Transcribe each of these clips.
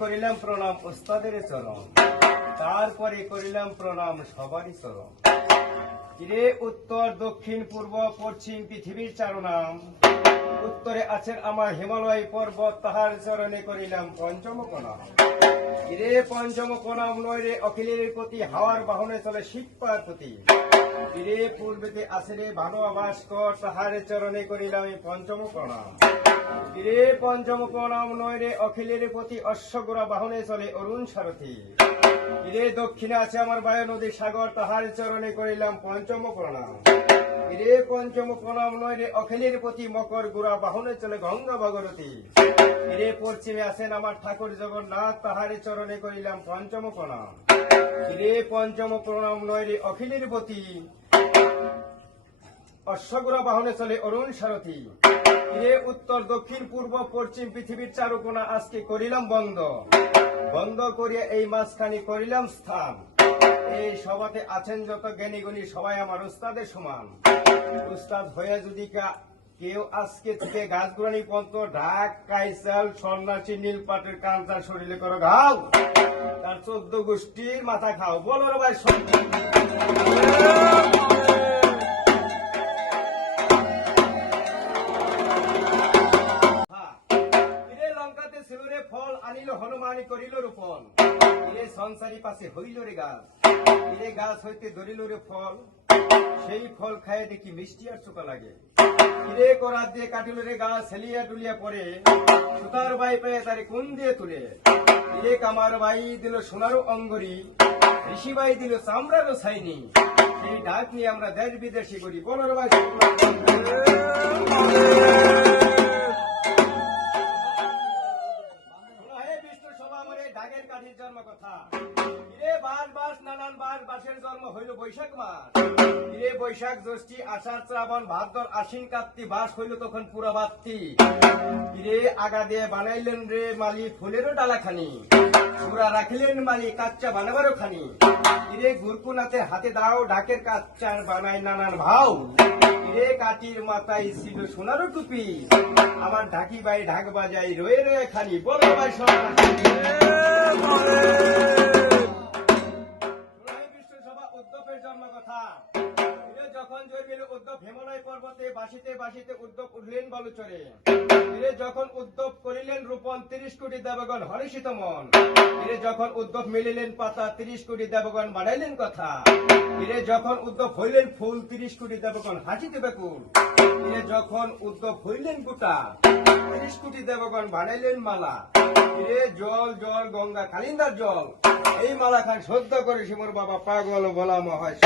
করিলাম প্রণাম ওস্তাদের চরণ, তারপরে করিলাম প্রণাম সবারই চরণ। কিরে উত্তর দক্ষিণ পূর্ব পশ্চিম পৃথিবীর চারনাম, উত্তরে আছেন আমার হিমালয় পর্বত, তাহার চরণে করিলাম পঞ্চম প্রণাম। কিরে পঞ্চম প্রণাম নয় রে অখিলের প্রতি, হাওয়ার বাহনে চলে শিব পার্বতী। কিরে পূর্বেতে আছে রে ভানু ভাস্কর, তাহার চরণে করিলাম পঞ্চম প্রণাম। কিরে পঞ্চম প্রণাম নয় রে অখিলের প্রতি, অশ্বগোড়া বাহনে চলে অরুণ সারথী। কিরে দক্ষিণে আছে আমার বায়ু নদী সাগর, তাহার চরণে করিলাম পঞ্চম প্রণাম। কিরে পঞ্চম প্রণাম নয় রে অখিলের প্রতি, মকর গোড়া বাহনে চলে গঙ্গা ভগরতী। কিরে পশ্চিমে আছেন আমার ঠাকুর জগন্নাথ, তাহার চরণে করিলাম পঞ্চম প্রণাম। কিরে পঞ্চম প্রণাম নয় রে অখিলের প্রতি, অশ্বগোড়া বাহনে চলে অরুণ সারথী। কিরে উত্তর দক্ষিণ পূর্ব পশ্চিম পৃথিবীর চারুকোণা আজকে করিলাম বন্ধ, বন্ধ করিয়া এই মাঝখানে করিলাম স্থান। এই সভাতে আছেন যত জ্ঞানী গুণী, সবাই আমার উস্তাদের সমান। উস্তাদ হয়ে যদি কেউ আজকে থেকে গাছ গুড়ানি পন্ত ঢাক কাইসাল সন্ন্যাসী নীল পাটের কান্তা শরীরে করো ঘাও, তার 14 গোষ্ঠীর মাথা খাও। বলো রে ভাই লঙ্কাতে ছিল রে ফল, আনিল হনুমানি করিল রোপণ। ইরে সংসারী পাশে হইল রে গাছ, ইরে গাছ হইতে ধরিল রে ফল, সেই ফল খায় দেখি মিষ্টি আর চোখা লাগে। ইরে করাত দিয়ে কাটিল রে গাছ, হেলিয়া ডুলিয়া পড়ে, সুতার বাই পেয়ে তারে কোন দিয়ে তুলে। ইরে কামার বাই দিল সোনারও অঙ্গরি, ঋষি বাই দিল চামড়ারও ছাইনি। সেই ডাক নিয়ে আমরা দেশ বিদেশি করি। বলার ভাই ডাকের কাঠির জন্ম কথা। ইরে বাস বাস নানান বাস, বাসের জন্ম হইল বৈশাখ মাস। ইরে বৈশাখ জ্যৈষ্ঠী আষাঢ় শ্রাবণ ভাদ্র আশ্বিন কার্তিক, বাস হইল তখন পুরা বাত্তি। ইরে আগা দিয়ে বানাইলেন রে মালি ফুলেরও ডালাখানি, পুরা রাখিলেন মালি কাচ্চা বানাবারও খানি। ইরে গুরকুনাতে হাতে দাও, ঢাকের কাচ্চার বানায় নানান ভাও। ইরে কাটির মাথায় ছিল সোনারও টুপি, আমার ঢাকি বাই ঢাক বাজাই রয়ে রয়ে খানি। বলো ভাই উদ্যোগের জন্ম কথা। যখন জন্মিল উদ্যোগ হিমালয় পর্বতে, বাসিতে বাসিতে উদ্যোগ উঠলেন বালুচরে। যখন উদ্যোগ করিলেন রূপন, 30 কোটি দেবগণ হর্ষিত মন। যখন উদ্যোগ মিলিলেন পাতা, 30 কোটি দেবগণ বাড়াইলেন কথা। যখন উদ্যোগ হইলেন ফুল, 30 কোটি দেবগণ হাসিতে বেকুল। যখন উদ্যোগ হইলেন গোটা, 30 কোটি দেবগণ বানাইলেন মালা। জল জল গঙ্গা কালিন্দার জল, এই মালা খান সদ্য করে সিমর বাবা পাগল বলা মহায়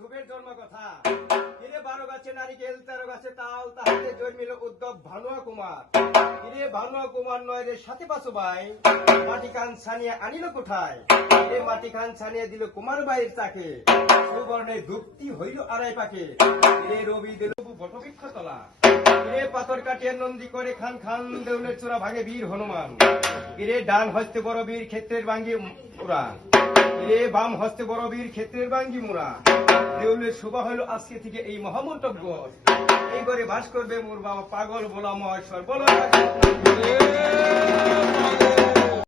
ধূপের জন্ম কথা। 12 গাছে নারিকেল 13 গাছে তাল, তাহাতে জন্মিল উদ্যোগ ভানুয়া কুমার। ভানুয়া কুমার নয় রে সাথে পাশো ভাই, মাটি খান ছানিয়ে আনিল কোঠায়। মাটি খান ছানিয়ে দিল কুমার বাইয়ের চাকে, সুবর্ণের ধূপটি হইল আড়াই পাকে। রবি দিল বটবৃক্ষ তলা, পাথর কাটিয়ে নন্দী করে খান খান, দেউলের চূড়া ভাঙে বীর হনুমান। ডান হস্তে বড় বীর ক্ষেত্রের ভাঙ্গি মুরা, বাম হস্তে বড় বীর ক্ষেত্রের ভাঙ্গি মুরা। দেউলের শোভা হইল আজকে থেকে এই মহামন্টপ। এই করে বাস করবে মোর বাবা পাগল বলা মহেশ্বর। বলো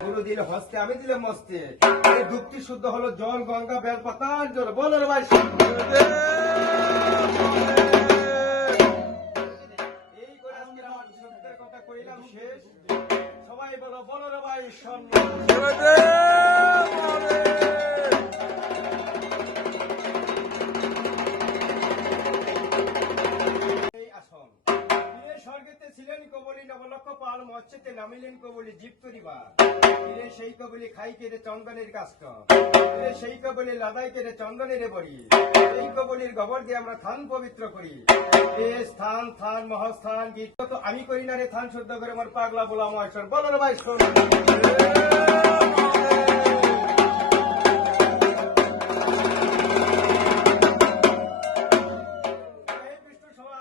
গুরু দিলে হস্তে, আমি দিলে মস্তে, এই দুঃখটি শুদ্ধ হলো জল গঙ্গা বেল পাতার জল। বলো ভাই এই করে আজকে আমার শব্দের কথা কইলাম শেষ। সবাই বলো বলো রে ভাই স্বর্গেতে ছিলেন কবলি নবলক্ষ পাল, মৎস্যতে নামিলেন কবলি জীব করিবার। সেই কবলি খাই কেড়ে চন্দনের কাষ্ট, সেই কবলি লাদাই কেড়ে চন্দনের বড়ি। এই কবলির গোবর দিয়ে আমরা থান পবিত্র করি। স্থান থান মহাস্থান গীত তো আমি করি না রে, থান শুদ্ধ করে আমার পাগলা বলা মহেশ্বর। বলো রে ভাই শোন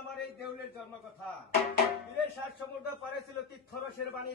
আমার এই দেউলের জন্ম কথা। 60 সমুদ্র পারে ছিল তীর্থরসের বাণী।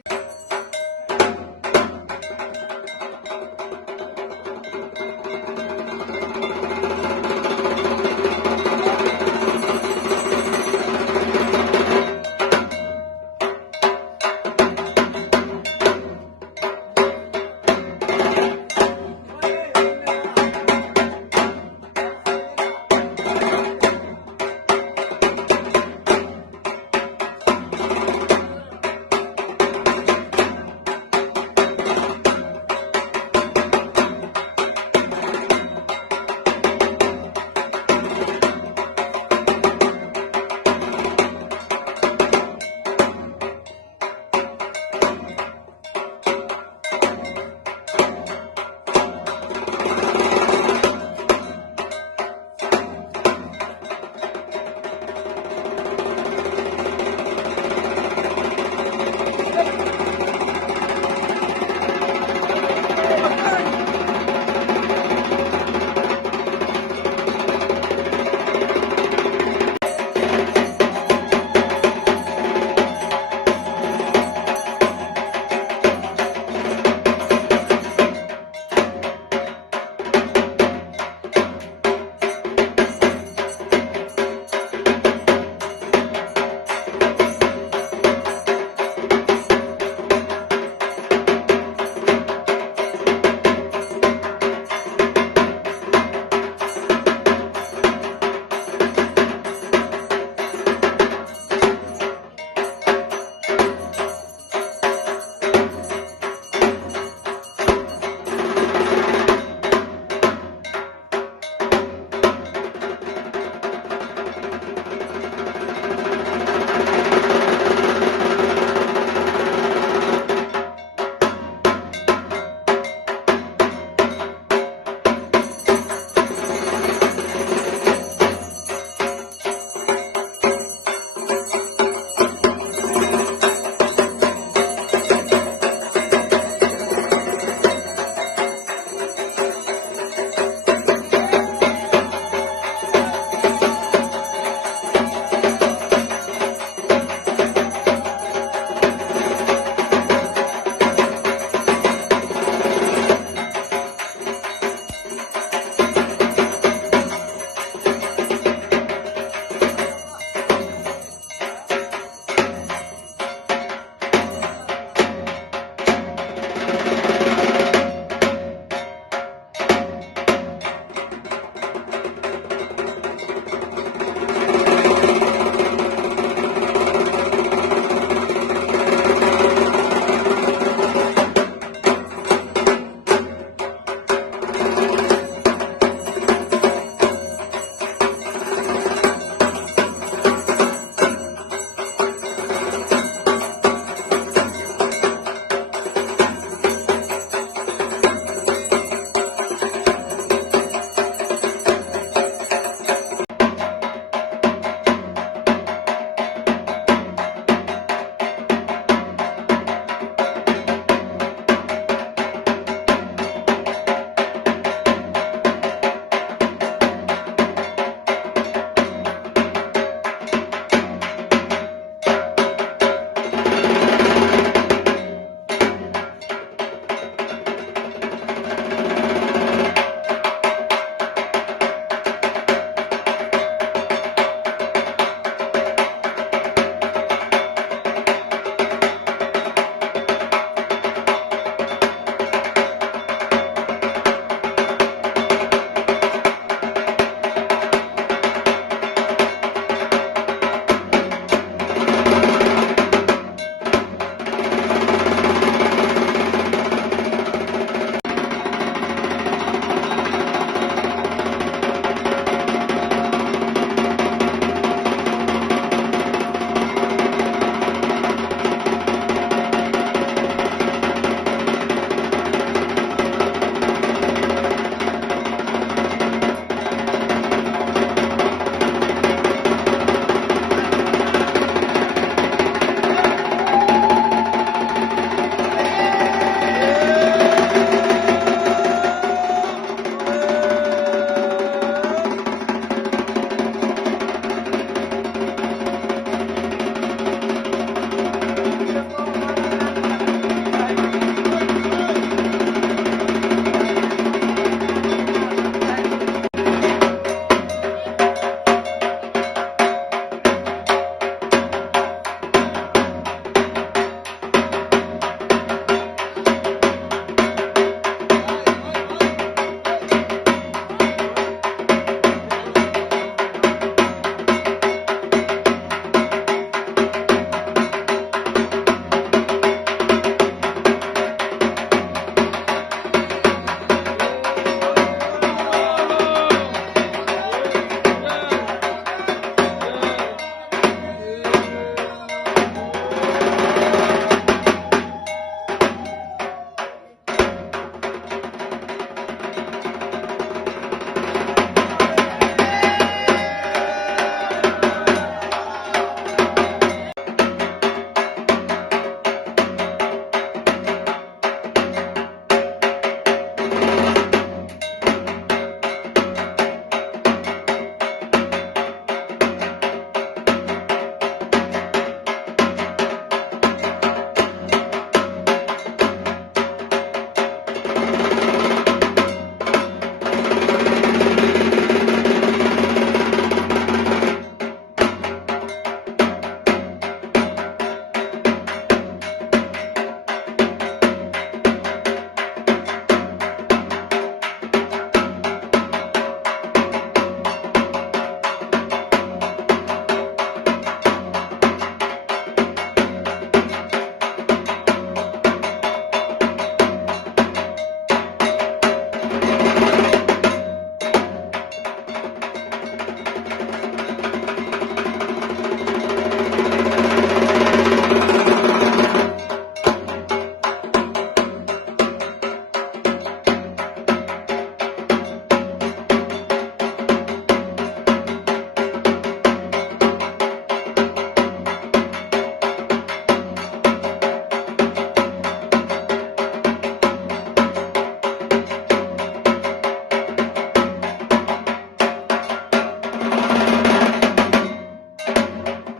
চরণ